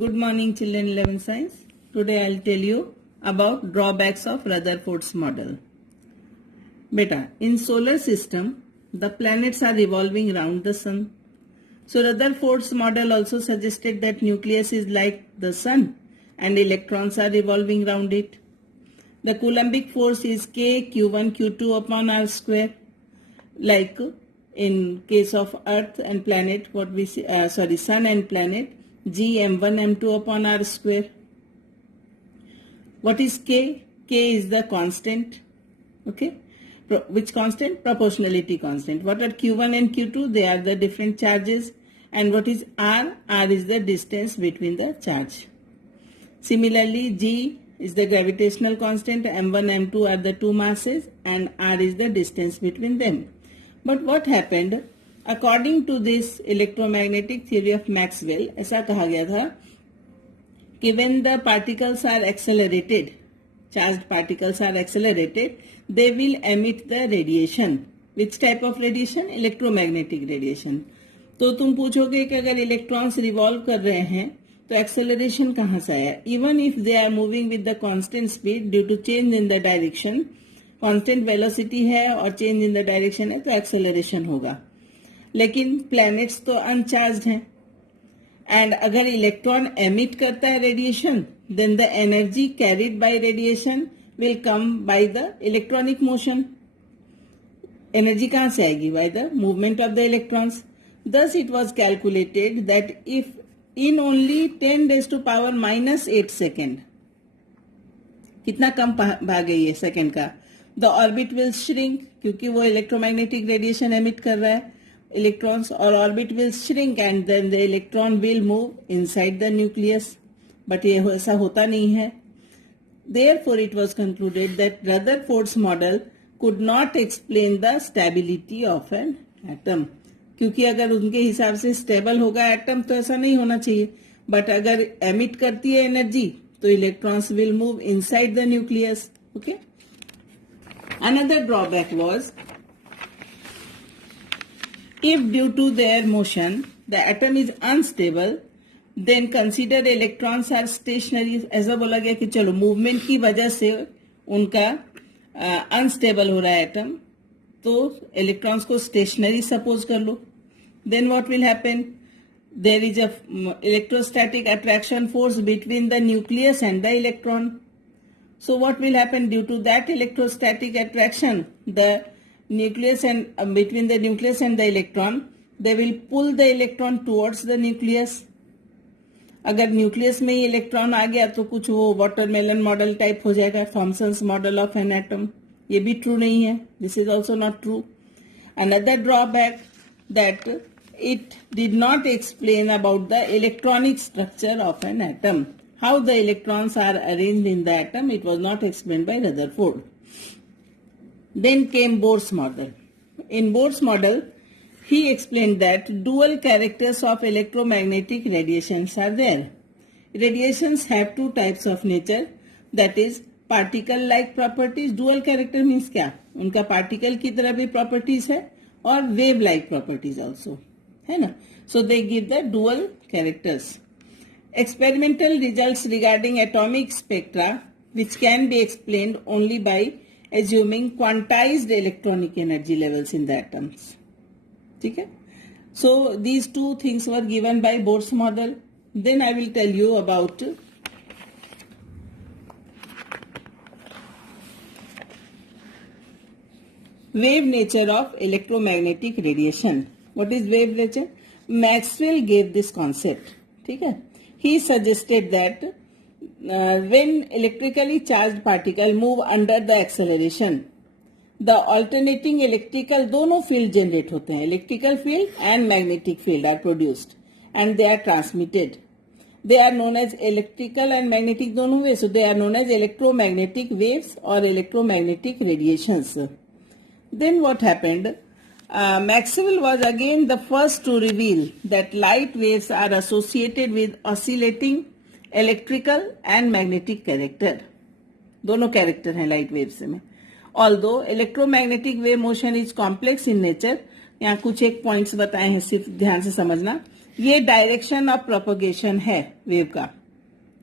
Good morning, children. 11 Science. Today I'll tell you about drawbacks of Rutherford's model. Beta, in solar system, the planets are revolving around the sun. So Rutherford's model also suggested that nucleus is like the sun and electrons are revolving around it. The Coulombic force is K Q1 Q2 upon R square. Like in case of Earth and planet, what we see, sun and planet, G M1 M2 upon R square. What is K? K is the constant. Okay. Which constant? Proportionality constant. What are Q1 and Q2? They are the different charges. And what is R? R is the distance between the charge. Similarly, G is the gravitational constant, M1, M2 are the two masses, and R is the distance between them. But what happened? According to this electromagnetic theory of Maxwell, ऐसा कहा गया था कि when the particles are accelerated, charged particles are accelerated, they will emit the radiation. Which type of radiation? Electromagnetic radiation. तो तुम पूछोगे कि अगर इलेक्ट्रॉन्स रिवॉल्व कर रहे हैं तो एक्सेलरेशन कहाँ से आया? Even if they are moving with the constant speed due to change in the direction, constant velocity है और चेंज इन द डायरेक्शन है तो एक्सेलरेशन होगा. लेकिन प्लैनेट्स तो अनचार्ज्ड हैं एंड अगर इलेक्ट्रॉन एमिट करता है radiation, then the energy carried by radiation will come by the electronic motion. Energy कहाँ से आएगी? By the movement of the electrons. Thus it was calculated that if in only 10 raised to power minus 8 second, कितना कम भाग गई है सेकेंड का, the orbit will shrink, क्योंकि वो electromagnetic radiation emit कर रहा है electrons, और orbit will shrink and then the electron will move inside the nucleus. But ये ऐसा होता नहीं है. Therefore it was concluded that Rutherford's model could not explain the stability of an atom. क्योंकि अगर उनके हिसाब से स्टेबल होगा एटम तो ऐसा नहीं होना चाहिए. बट अगर एमिट करती है एनर्जी तो electrons will move inside the nucleus. Okay. Another drawback was if due to their motion the atom is unstable, then consider electrons are stationary. ऐसा बोला गया कि चलो मूवमेंट की वजह से उनका अनस्टेबल हो रहा है एटम, तो इलेक्ट्रॉन्स को स्टेशनरी सपोज कर लो. Then what will happen? There is a electrostatic attraction force between the nucleus and the electron. So what will happen? Due to that electrostatic attraction, the nucleus and between the nucleus and the electron, they will pull the electron towards the nucleus. अगर nucleus में ही इलेक्ट्रॉन आ गया तो कुछ वो watermelon model type हो जाएगा, Thomson's model of an atom. ये भी ट्रू नहीं है. This is also not true. Another drawback that it did not explain about the electronic structure of an atom. How the electrons are arranged in the atom, it was not explain by Rutherford. Then came Bohr's model. In Bohr's model he explained that dual characters of electromagnetic radiations are there. Radiations have two types of nature, that is particle like properties. Dual character means क्या? उनका पार्टिकल की तरह भी प्रॉपर्टीज है और wave like properties also है ना. So they give the dual characters. Experimental results regarding atomic spectra which can be explained only by assuming quantised electronic energy levels in the atoms. ठीक है. So these two things were given by Bohr's model. Then I will tell you about wave nature of electromagnetic radiation. What is wave nature? Maxwell gave this concept. ठीक है. He suggested that when electrically charged particle move under the acceleration, the alternating electrical दोनों field generate होते हैं. Electrical field and magnetic field are produced and they are transmitted. They are known as electrical and magnetic दोनों waves. So they are known as electromagnetic waves or electromagnetic radiations. Then what happened? Maxwell was again the first to reveal that light waves are associated with oscillating electrical and magnetic character. दोनों character हैं light waves में. Although electromagnetic wave motion is complex in nature, यहाँ कुछ एक पॉइंट्स बताए हैं, सिर्फ ध्यान से समझना. ये डायरेक्शन ऑफ प्रोपोगेशन है वेव का,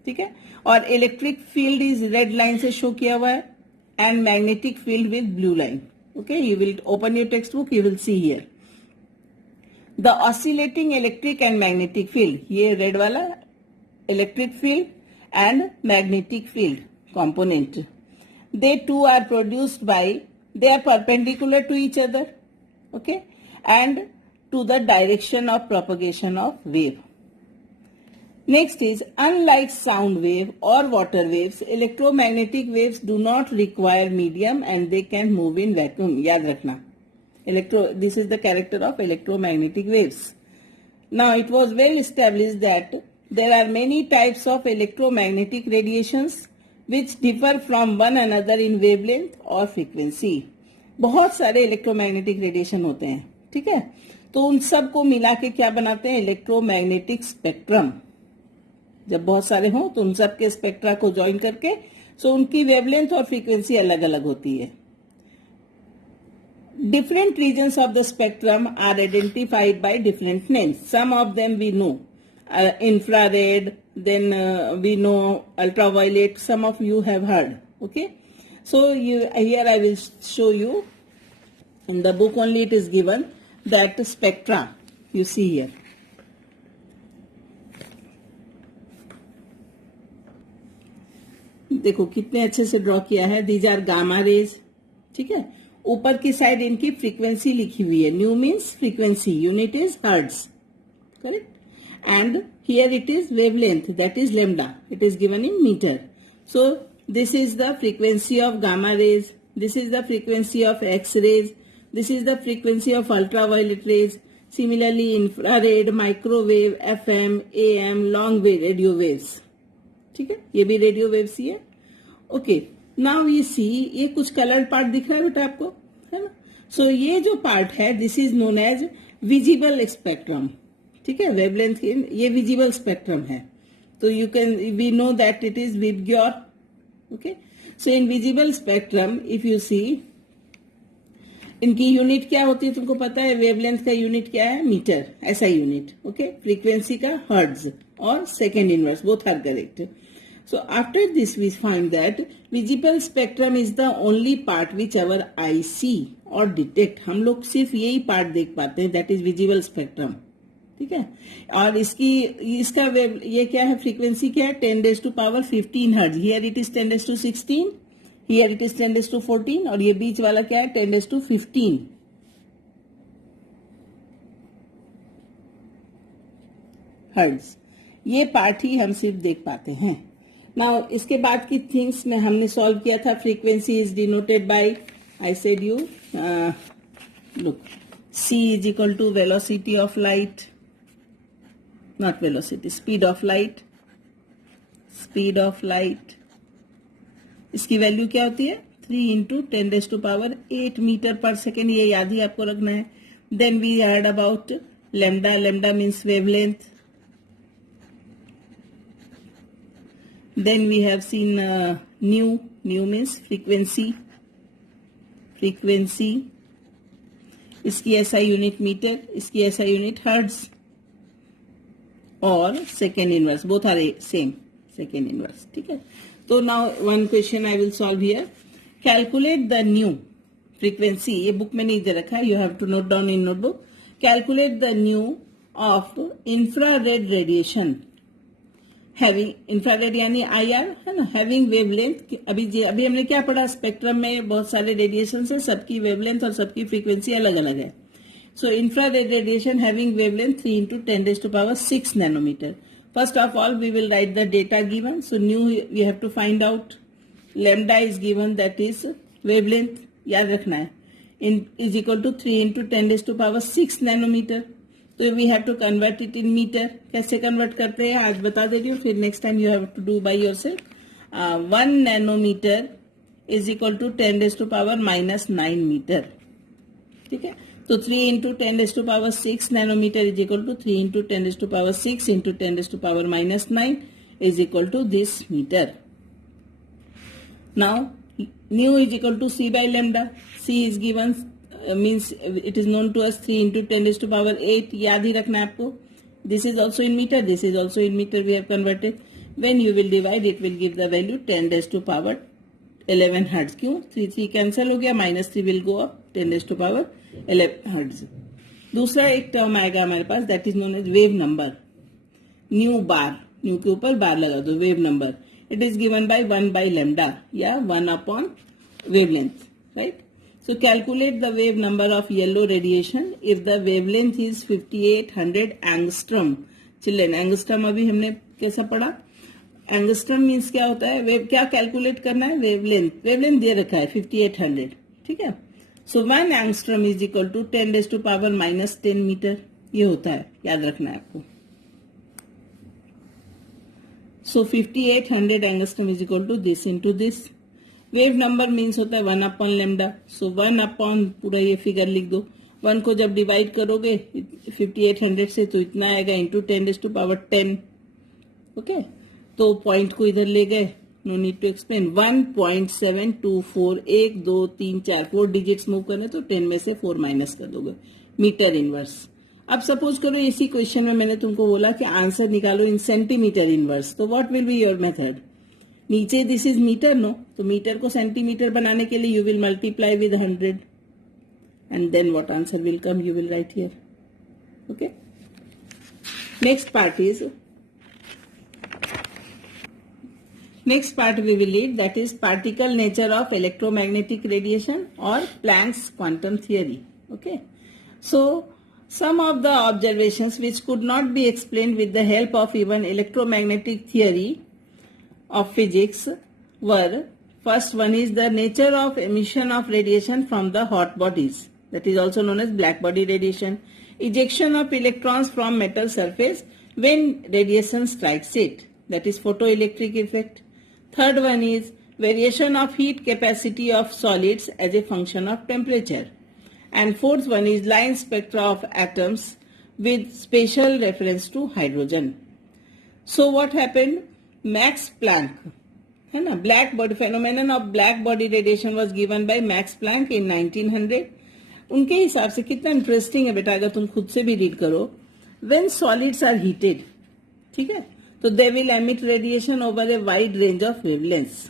ठीक है। और electric field is red line से शो किया हुआ है and magnetic field with blue line. Okay, you will open your text book, you will see here the oscillating electric and magnetic field, ये रेड वाला electric field and magnetic field component. They too are produced by, they are perpendicular to each other, okay, and to the direction of propagation of wave. Next is, unlike sound wave or water waves, electromagnetic waves do not require medium and they can move in vacuum. याद रखना, this is the character of electromagnetic waves. Now it was well established that there are many types of electromagnetic radiations which differ from one another in wavelength और frequency. बहुत सारे electromagnetic radiation होते हैं, ठीक है। तो उन सब को मिला के क्या बनाते हैं, इलेक्ट्रोमैग्नेटिक स्पेक्ट्रम। जब बहुत सारे हों तो उन सब के स्पेक्ट्रा को ज्वाइन करके सो उनकी वेवलेंथ और फ्रीक्वेंसी अलग अलग होती है। Different regions of the spectrum are identified by different names. Some of them we know, infrared, then we know ultraviolet. Some of you have heard. Okay, so here I will show you. In the book only it is given that spectra. You see here. देखो कितने अच्छे से ड्रॉ किया है। These are gamma rays, ठीक है। ऊपर की साइड इनकी फ्रीक्वेंसी लिखी हुई है। New means frequency, unit is hertz, correct. And here it is wavelength, that is lambda, it is given in meter. So this is the frequency of gamma rays, this is the frequency of X rays, this is the frequency of ultraviolet rays. Similarly infrared, microwave, FM, AM, long wave radio waves, ठीक है, ये भी radio waves ही है। Okay, now ये सी, ये कुछ coloured part दिख रहा है बेटा आपको, है ना। सो ये जो पार्ट है this is known as visible spectrum, ठीक है। वेवलेंथ ये विजिबल स्पेक्ट्रम है, तो you can, we know that it is VIBGYOR. Okay, so in visible spectrum if you see, इनकी यूनिट क्या होती है तुमको पता है। वेवलेंथ का यूनिट क्या है, मीटर, ऐसा यूनिट। ओके, फ्रीक्वेंसी का हर्ट्ज और second inverse, both are correct. So after this we find that visible spectrum is the only part which our eye see or detect. हम लोग सिर्फ यही पार्ट देख पाते हैं, that is visible spectrum, ठीक है। और इसका ये क्या है, फ्रीक्वेंसी क्या है, 10⁻15 hertz. Here it is 10⁻16, here it is 10⁻14, और ये बीच वाला क्या है, 10⁻15 हर्ट्ज। ये पार्ट ही हम सिर्फ देख पाते हैं। नाउ इसके बाद की थिंग्स में हमने सॉल्व किया था। Frequency is denoted by, I said you, look, c is equal to velocity of light, not velocity, speed of light, speed of light. इसकी वैल्यू क्या होती है, 3 इंटू 10⁸ मीटर पर सेकेंड, ये याद ही आपको रखना है। Then we heard about lambda, lambda means wavelength. Then we have seen nu, nu means frequency, frequency, इसकी ऐसा यूनिट मीटर, इसकी ऐसा यूनिट हर्ट्ज, और second inverse, both are same, second inverse, ठीक है। तो now one question I will solve here. Calculate the nu frequency, ये book में नहीं दे रखा है, you have to note down in notebook. Calculate the nu of infrared radiation having, infrared यानी IR, है ना, हैविंग वेवलेंथ। अभी हमने क्या पढ़ा, स्पेक्ट्रम में बहुत सारे रेडिएशन है, सबकी वेवलेंथ और सबकी फ्रीक्वेंसी अलग अलग है। So infrared radiation having wavelength 3 into 10⁻6 nanometre. First of all we will write the data given. So nu we have to find out, lambda is given, that is wavelength, याद रखना है, is equal to 3 into 10⁻6 nanometre. तो we have to convert it in metre. कैसे convert करते हैं आज बता दे रही हूँ, फिर next time you have to do by yourself. 1 nanometer is equal to 10⁻⁻9 meter, ठीक है। तो 3 into 10⁻6 nanometer is equal to 3 into 10⁻6 into 10⁻⁻9 is equal to this meter. Now nu is equal to c by lambda. c is given means it is known to us 3 into 10⁻8, याद ही रखना है आपको। This is also in meter, this is also in meter we have converted. When you will divide, it will give the value 10 raised to power 11 hertz. क्यों? 3 cancel हो गया, -3 will go up, 10 raised to power 11 hertz. दूसरा एक term आएगा हमारे पास, that is known as wave number. Nu bar, nu के ऊपर बार लगा दो, wave number. It is given by 1 by lambda या 1 upon wavelength, right? So calculate the wave number of yellow radiation if the wavelength is 5800 angstrom. Children, angstrom अभी हमने कैसा पढ़ा? Angstrom means क्या होता है? वेव क्या कैलकुलेट करना है? वेवलेंथ. वेवलेंथ दे रखा है 5800, ठीक है. So 1 angstrom is equal to 10 raised to power -10 meter. ये होता है, याद रखना है आपको. So 5800 angstrom is equal to this into this. Wave number means होता है 1 upon lambda. सो 1 upon पूरा ये फिगर लिख दो. 1 को जब डिवाइड करोगे 5800 से तो इतना आएगा into 10 raised to power 10. Okay, तो पॉइंट को इधर ले गए, no need to explain. 1.724, 1 2 3 4 4 digits move करने तो 10 में से 4 माइनस कर दोगे. Metre inverse. अब सपोज करो इसी क्वेश्चन में मैंने तुमको बोला कि आंसर निकालो इन सेंटीमीटर इनवर्स, तो what will be your method? नीचे दिस इज मीटर, नो, तो मीटर को सेंटीमीटर बनाने के लिए you will multiply with 100 and then what answer will come you will write here. Okay, next part is Next part we will read, that is particle nature of electromagnetic radiation or Planck's quantum theory. Okay. So, some of the observations which could not be explained with the help of even electromagnetic theory of physics were, first one is the nature of emission of radiation from the hot bodies. That is also known as black body radiation. Ejection of electrons from metal surface when radiation strikes it. That is photoelectric effect. Third one is variation of heat capacity of solids as a function of temperature. And fourth one is line spectra of atoms with special reference to hydrogen. So what happened? Max Planck, है ना, black body phenomenon of black body radiation was given by Max Planck in 1900. उनके हिसाब से कितना इंटरेस्टिंग है बेटा, अगर तुम खुद से भी रीड करो. When solids are heated, ठीक है, तो they will emit radiation over a wide range of wavelengths.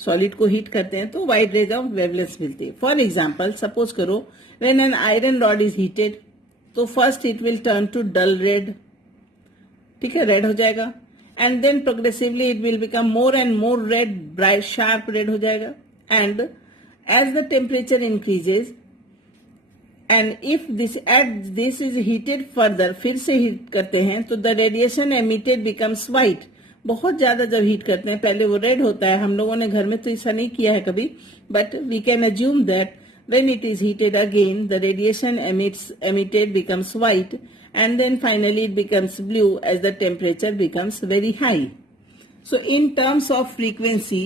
Solid को हीट करते हैं तो वाइड रेंज ऑफ वेवलेंथ्स मिलती है. फॉर एग्जांपल सपोज करो when an iron rod is heated, तो first it will turn to dull red, ठीक है, रेड हो जाएगा. And then progressively it will become more and more red, bright sharp red हो जाएगा. And as the temperature increases and if this is heated further, फिर से हीट करते हैं तो the radiation emitted becomes white. बहुत ज्यादा जब हीट करते हैं पहले वो रेड होता है. हम लोगों ने घर में तो ऐसा नहीं किया है कभी, but we can assume that when it is heated again the radiation emitted becomes white and then finally it becomes blue as the temperature becomes very high. So in terms of frequency,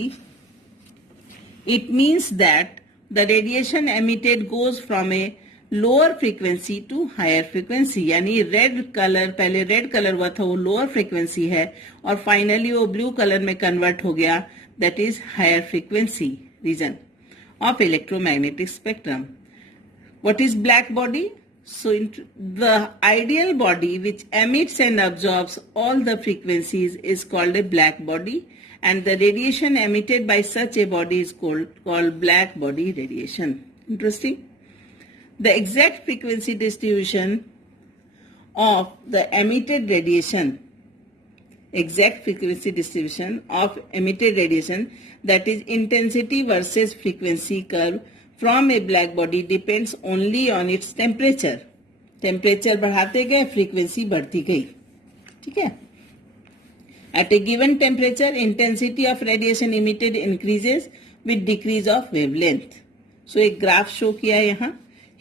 it means that the radiation emitted goes from a lower frequency to higher frequency. यानी red colour, पहले red colour हुआ था वो lower frequency है और फाइनली वो blue colour में convert हो गया, that is higher frequency region of electromagnetic spectrum. What is black body? So the ideal body which emits and absorbs all the frequencies is called a black body and the radiation emitted by such a body is called black body radiation. Interesting. The exact frequency distribution of the emitted radiation, that is intensity versus frequency curve from a black body depends only on its temperature. Temperature बढ़ाते गए, frequency बढ़ती गई, ठीक है. At a given temperature, intensity of radiation emitted increases with decrease of wavelength. So एक graph show किया है यहाँ.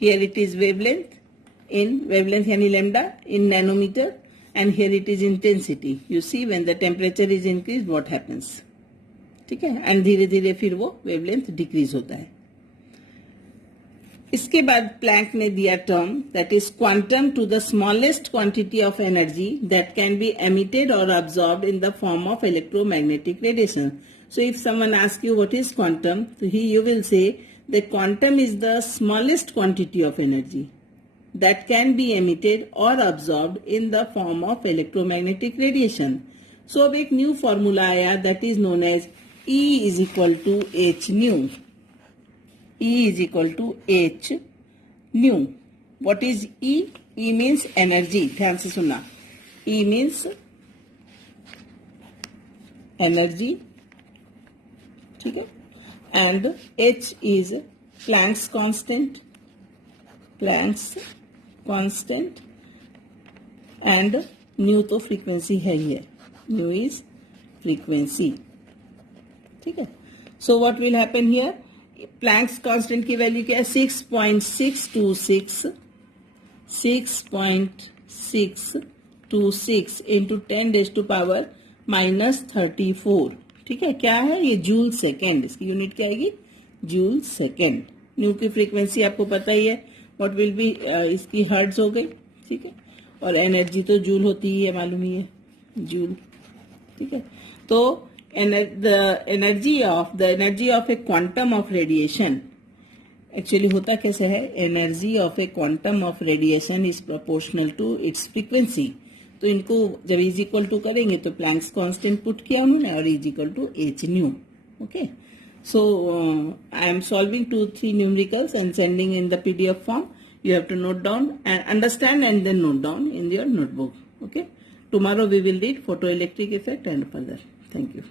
Here it is wavelength yani lambda in nanometer, and here it is intensity. You see when the temperature is increased what happens, ठीक है, and धीरे धीरे फिर वो wavelength decrease होता है. इसके बाद प्लैंक ने दिया term that is quantum to the smallest quantity of energy that can be emitted or absorbed in the form of electromagnetic radiation. So if someone asks you what is quantum, so here you will say that quantum is the smallest quantity of energy. that can be emitted or absorbed in the form of electromagnetic radiation. So अब एक new formula आया that is known as E is equal to h nu. E is equal to h nu. What is E? E means energy. ध्यान से सुनना. E means energy. ठीक है. And H is Planck's constant. Planck's constant. And nu तो frequency है ही है. Nu is frequency. ठीक है. So what will happen here? Planck's constant की वैल्यू क्या है? 6.626 into 10 raised to power minus 34. ठीक है. क्या है ये? Joule second. इसकी यूनिट क्या आएगी? Joule second. न्यू की फ्रीक्वेंसी आपको पता ही है. व्हाट विल बी इसकी हर्ट्ज हो गई. ठीक है. और एनर्जी तो जूल होती ही है, मालूम ही है, जूल. ठीक है. तो the energy of a quantum of radiation actually होता कैसे है? energy of a quantum of radiation is proportional to its frequency. तो इनको जब इज इक्वल टू करेंगे तो प्लैंक्स कांस्टेंट पुट किया उन्होंने और is equal to H nu. Okay. So I am solving 2-3 numericals and sending in the PDF form. You have to note down and understand and then note down in your notebook. Okay. Tomorrow we will read photoelectric effect and further. Thank you.